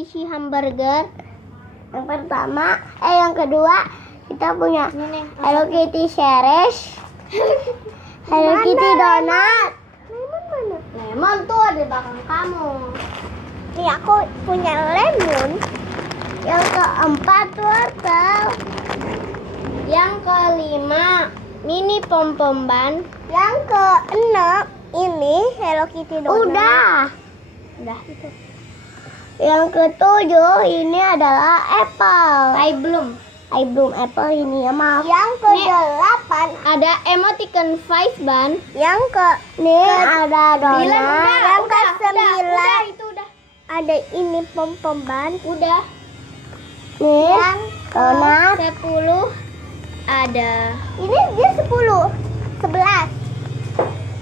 isi hamburger. Yang pertama, yang kedua kita punya Hello Kitty series, Hello Kitty donat. Lemon mana? Lemon tuh ada di belakang kamu. Nih aku punya lemon. Yang keempat wortel. Yang kelima mini pom-pom ban. Yang keenam ini Hello Kitty donat. Udah itu. Yang ketujuh ini adalah apple. Belum apple ini ya, maaf. Yang kedelapan ada emoticon face ban. Yang ada donat. Yang kesembilan itu udah. Ada ini pom-pom ban. Udah. Nih, yang donat. 10 ada. Ini dia 10. 11.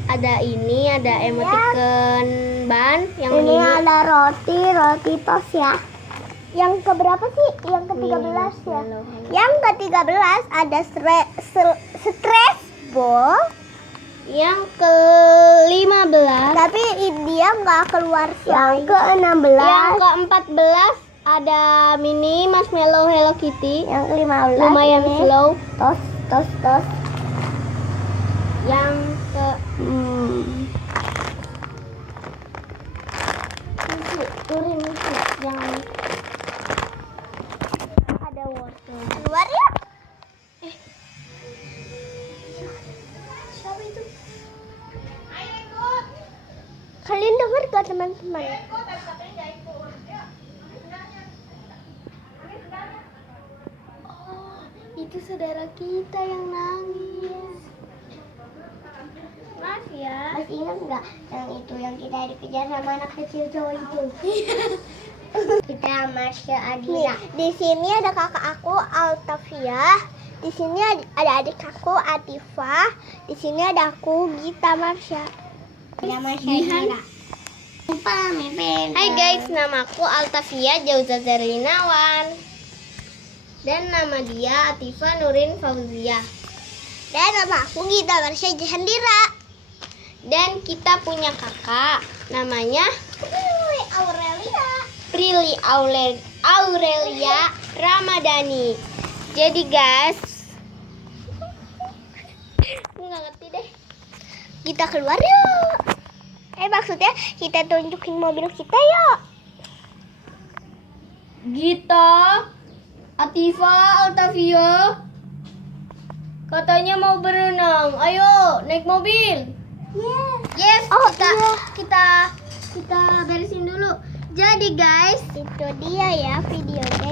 Ada ini, ada emoticon ban. Yang ini ada roti toast ya. Yang keberapa sih? Yang ke-13 ya. Yang ke-13 ada stress ball. Yang ke-15 tapi dia nggak keluar sih. Yang ke-16. Yang ke-14 ada mini marshmallow Hello Kitty. Yang ke-15 lumayan slow. Toast. Yang ke turin jangan ada wortel. Keluar ya? Siapa itu? Kalian dengar gak teman-teman? Oh, itu saudara kita yang nangis. Mas ya. Masih ingat nggak yang itu yang kita dikejar sama anak kecil cowok itu? Kita masih Adira. Di sini ada kakak aku Altavia. Di sini ada adik aku Atifa. Di sini ada aku Gita Marsha. Nama saya Hai guys, namaku Altavia Jauza Zerlinawan. Dan nama dia Atifa Nurin Fauzia. Dan nama aku Gita Marsha Jahandira. Dan kita punya kakak namanya Prilly Aurelia Ramadhani. Jadi guys, aku nggak ngerti deh. Kita keluar yuk. Maksudnya kita tunjukin mobil kita yuk. Gita, Atifa, Altavia, katanya mau berenang. Ayo naik mobil. Yes. Oh, kita beresin dulu. Jadi guys, itu dia ya videonya.